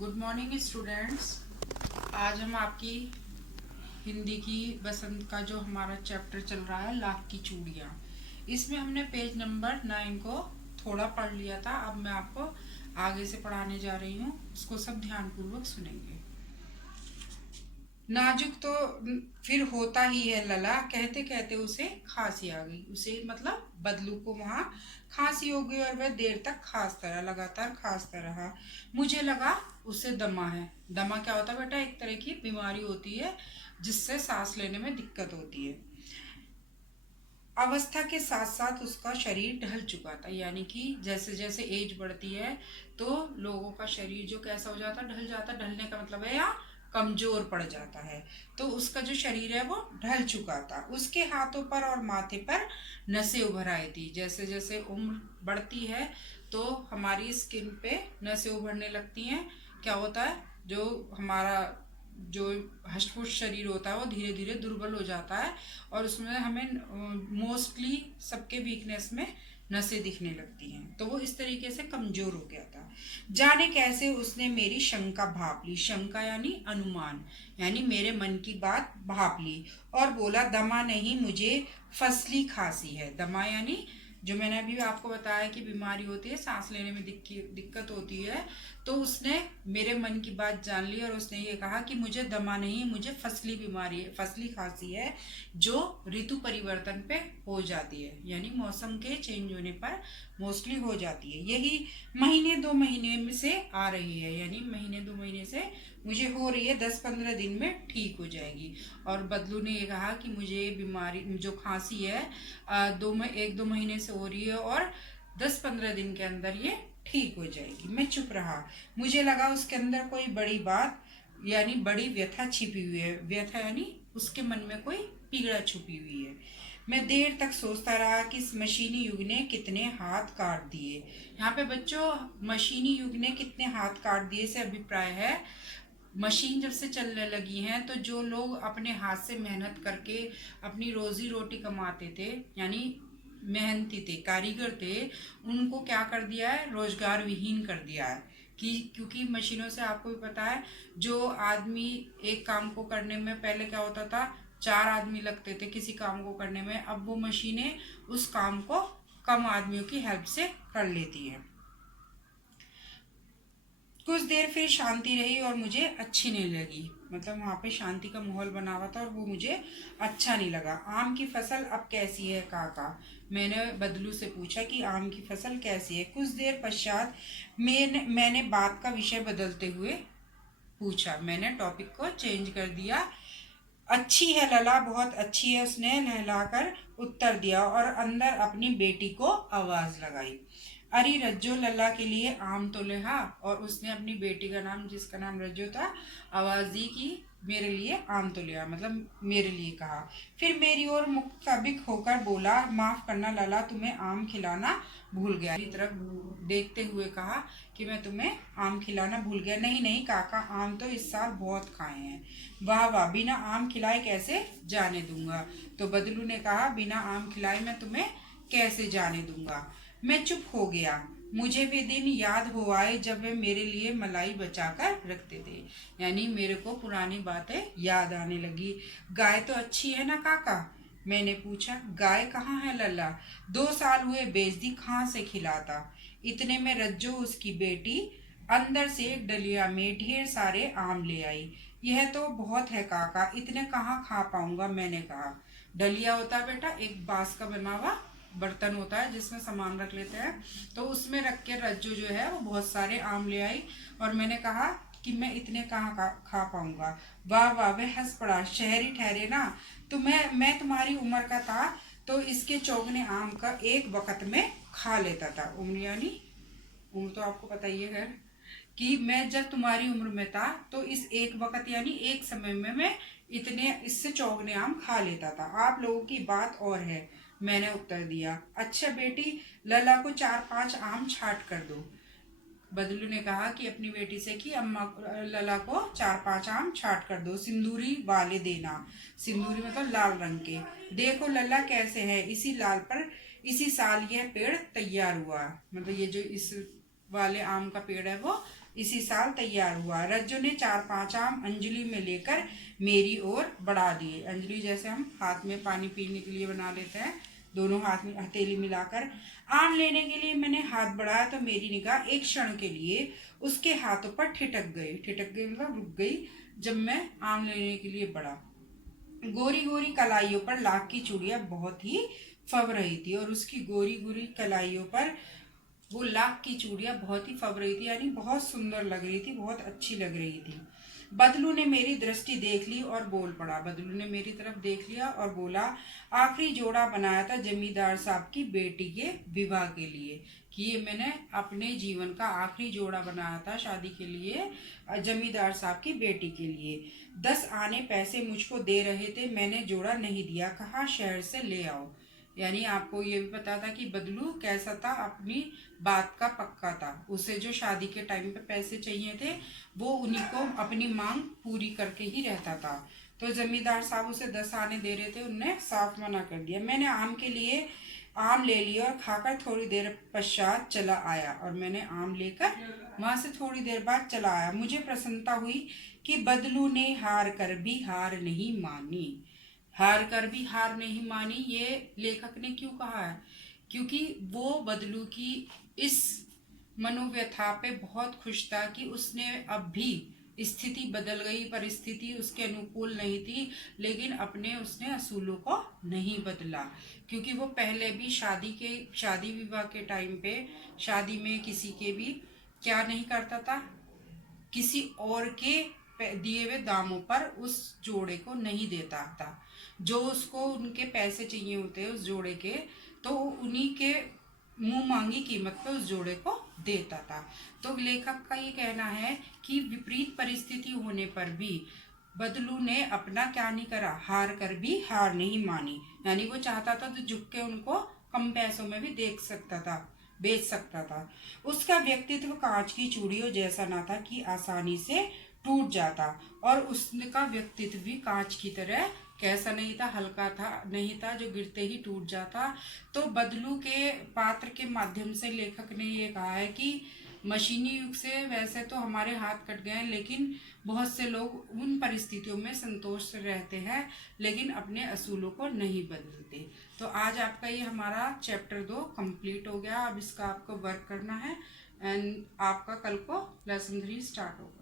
Good morning students. आज हम आपकी हिंदी की बसंत का जो हमारा चैप्टर चल रहा है लाख की चूड़ियाँ, इसमें हमने पेज नंबर 9 को थोड़ा पढ़ लिया था। अब मैं आपको आगे से पढ़ाने जा रही हूँ, उसको सब ध्यानपूर्वक सुनेंगे। नाजुक तो फिर होता ही है लला, कहते कहते उसे खांसी आ गई। उसे मतलब बदलू को वहां खांसी हो गई और वह देर तक खांसता रहा, लगातार खांसता रहा। मुझे लगा उसे दमा है। दमा क्या होता है बेटा? एक तरह की बीमारी होती है जिससे सांस लेने में दिक्कत होती है। अवस्था के साथ साथ उसका शरीर ढल चुका था, यानी कि जैसे जैसे एज बढ़ती है तो लोगों का शरीर जो कैसा हो जाता, ढल जाता। ढलने का मतलब है या कमजोर पड़ जाता है। तो उसका जो शरीर है वो ढल चुका था। उसके हाथों पर और माथे पर नसें उभर आई थी। जैसे जैसे उम्र बढ़ती है तो हमारी स्किन पे नसें उभरने लगती हैं। क्या होता है, जो हमारा जो हष्ट-पुष्ट शरीर होता है वो धीरे धीरे दुर्बल हो जाता है और उसमें हमें मोस्टली सबके वीकनेस में नसें दिखने लगती हैं। तो वो इस तरीके से कमजोर हो गया था। जाने कैसे उसने मेरी शंका भाप ली। शंका यानी अनुमान, यानी मेरे मन की बात भाप ली और बोला दमा नहीं, मुझे फसली खांसी है। दमा यानी जो मैंने अभी आपको बताया कि बीमारी होती है, सांस लेने में दिक्कत होती है। तो उसने मेरे मन की बात जान ली और उसने ये कहा कि मुझे दमा नहीं, मुझे फसली बीमारी है, फसली खांसी है, जो ऋतु परिवर्तन पे हो जाती है, यानी मौसम के चेंज होने पर मोस्टली हो जाती है। यही महीने 2 महीने में से आ रही है, यानी महीने 2 महीने से मुझे हो रही है, 10-15 दिन में ठीक हो जाएगी। और बदलू ने ये कहा कि मुझे बीमारी जो खांसी है 1-2 महीने से हो रही है और 10-15 दिन के अंदर ये ठीक हो जाएगी। मैं चुप रहा। मुझे लगा उसके अंदर कोई बड़ी बात यानी बड़ी व्यथा छिपी हुई है। व्यथा यानी उसके मन में कोई पीड़ा छुपी हुई है। मैं देर तक सोचता रहा कि इस मशीनी युग ने कितने हाथ काट दिए। यहाँ पे बच्चों, मशीनी युग ने कितने हाथ काट दिए से अभिप्राय है मशीन जब से चलने लगी हैं तो जो लोग अपने हाथ से मेहनत करके अपनी रोजी रोटी कमाते थे, यानी मेहनती थे, कारीगर थे, उनको क्या कर दिया है, रोजगार विहीन कर दिया है। कि क्योंकि मशीनों से आपको भी पता है, जो आदमी एक काम को करने में पहले क्या होता था, 4 आदमी लगते थे किसी काम को करने में, अब वो मशीनें उस काम को कम आदमियों की हेल्प से कर लेती हैं। कुछ देर फिर शांति रही और मुझे अच्छी नहीं लगी। मतलब वहाँ पे शांति का माहौल बना हुआ था और वो मुझे अच्छा नहीं लगा। आम की फसल अब कैसी है काका? मैंने बदलू से पूछा कि आम की फसल कैसी है। कुछ देर पश्चात मैंने बात का विषय बदलते हुए पूछा। मैंने टॉपिक को चेंज कर दिया। अच्छी है लला, बहुत अच्छी है, उसने नहलाकर उत्तर दिया और अंदर अपनी बेटी को आवाज लगाई। अरे रज्जो, लल्ला के लिए आम तो ले। हाँ, और उसने अपनी बेटी का नाम, जिसका नाम रज्जो था, आवाज दी कि मेरे लिए आम तो ले आ, मतलब मेरे लिए कहा। फिर मेरी ओर मुताबिक होकर बोला, माफ करना लला, तुम्हें आम खिलाना भूल गया। मेरी तरफ देखते हुए कहा कि मैं तुम्हें आम खिलाना भूल गया। नहीं नहीं काका, आम तो इस साल बहुत खाए हैं। वाह वाह, बिना आम खिलाए कैसे जाने दूंगा? तो बदलू ने कहा, बिना आम खिलाए मैं तुम्हें कैसे जाने दूंगा? मैं चुप हो गया। मुझे वे दिन याद हो आए जब वे मेरे लिए मलाई बचाकर रखते थे, यानी मेरे को पुरानी बातें याद आने लगी। गाय तो अच्छी है ना काका? मैंने पूछा। गाय कहाँ है लल्ला? 2 साल हुए बेच दी, कहाँ से खिलाता? इतने में रज्जो, उसकी बेटी, अंदर से एक डलिया में ढेर सारे आम ले आई। यह तो बहुत है काका, इतने कहाँ खा पाऊंगा? मैंने कहा। डलिया होता है बेटा एक बांस का बना हुआ बर्तन होता है जिसमें सामान रख लेते हैं, तो उसमें रख के रज्जू जो है वो बहुत सारे आम ले आई और मैंने कहा कि मैं इतने कहाँ खा पाऊंगा। वाह वाह, वह हंस पड़ा। शहरी ठहरे ना, तो मैं तुम्हारी उम्र का था तो इसके चौगने आम का एक वक्त में खा लेता था। उम्र यानी उम्र तो आपको पता ही है खैर, कि मैं जब तुम्हारी उम्र में था तो इस एक वक्त यानी एक समय में मैं इतने इससे चौगने आम खा लेता था। आप लोगों की बात और है, मैंने उत्तर दिया। अच्छा बेटी, लला को 4-5 आम छाट कर दो। बदलू ने कहा कि अपनी बेटी से कि अम्मा लला को 4-5 आम छाट कर दो, सिंदूरी वाले देना। सिंदूरी मतलब लाल रंग के। देखो लला कैसे है, इसी लाल पर इसी साल यह पेड़ तैयार हुआ। मतलब ये जो इस वाले आम का पेड़ है वो इसी साल तैयार हुआ। रज्जो ने 4-5 आम अंजलि में लेकर मेरी ओर बढ़ा दिए। अंजलि जैसे हम हाथ में पानी पीने के लिए बना लेते हैं, दोनों हाथ में हथेली मिलाकर। आम लेने के लिए मैंने हाथ बढ़ाया तो मेरी निगाह एक क्षण के लिए उसके हाथों पर ठिठक गई। ठिठक गई मतलब रुक गई जब मैं आम लेने के लिए बढ़ा। गोरी गोरी कलाइयों पर लाख की चूड़ियां बहुत ही फब रही थी, और उसकी गोरी गोरी कलाइयों पर वो लाख की चूड़ियां बहुत ही फब रही थी, यानी बहुत सुंदर लग रही थी, बहुत अच्छी लग रही थी। बदलू ने मेरी दृष्टि देख ली और बोल पड़ा। बदलू ने मेरी तरफ देख लिया और बोला, आखिरी जोड़ा बनाया था जमींदार साहब की बेटी के विवाह के लिए, कि ये मैंने अपने जीवन का आखिरी जोड़ा बनाया था शादी के लिए, जमींदार साहब की बेटी के लिए। 10 आने पैसे मुझको दे रहे थे, मैंने जोड़ा नहीं दिया, कहा शहर से ले आओ। यानी आपको ये भी पता था कि बदलू कैसा था, अपनी बात का पक्का था। उसे जो शादी के टाइम पे पैसे चाहिए थे वो उन्हीं को अपनी मांग पूरी करके ही रहता था। तो जमींदार साहब उसे 10 आने दे रहे थे, उनने साफ मना कर दिया। मैंने आम के लिए आम ले लिया और खाकर थोड़ी देर पश्चात चला आया, और मैंने आम लेकर वहां से थोड़ी देर बाद चला आया। मुझे प्रसन्नता हुई कि बदलू ने हार कर भी हार नहीं मानी। हार कर भी हार नहीं मानी, ये लेखक ने क्यों कहा है? क्योंकि वो बदलू की इस मनोव्यथा पे बहुत खुश था कि उसने अब भी, स्थिति बदल गई, परिस्थिति उसके अनुकूल नहीं थी, लेकिन अपने उसने असूलों को नहीं बदला। क्योंकि वो पहले भी शादी विवाह के टाइम पे शादी में किसी के भी क्या नहीं करता था, किसी और के दिए हुए दामों पर उस जोड़े को नहीं देता था। जो उसको उनके पैसे चाहिए होते हैं उस जोड़े के, तो उन्हीं के मुंह मांगी कीमत पे उस जोड़े को देता था। तो लेखक का ये कहना है कि विपरीत परिस्थिति होने पर भी बदलू ने अपना क्या नहीं करा, हार कर भी हार नहीं मानी। यानी वो चाहता था तो झुक के उनको कम पैसों में भी देख सकता था, बेच सकता था। उसका व्यक्तित्व कांच की चूड़ियों जैसा ना था कि आसानी से टूट जाता, और उसका व्यक्तित्व भी कांच की तरह कैसा नहीं था, हल्का था नहीं था जो गिरते ही टूट जाता। तो बदलू के पात्र के माध्यम से लेखक ने ये कहा है कि मशीनी युग से वैसे तो हमारे हाथ कट गए हैं, लेकिन बहुत से लोग उन परिस्थितियों में संतोष से रहते हैं, लेकिन अपने असूलों को नहीं बदलते। तो आज आपका ये हमारा चैप्टर 2 कंप्लीट हो गया। अब इसका आपको वर्क करना है, एंड आपका कल को लेसन 3 स्टार्ट होगा।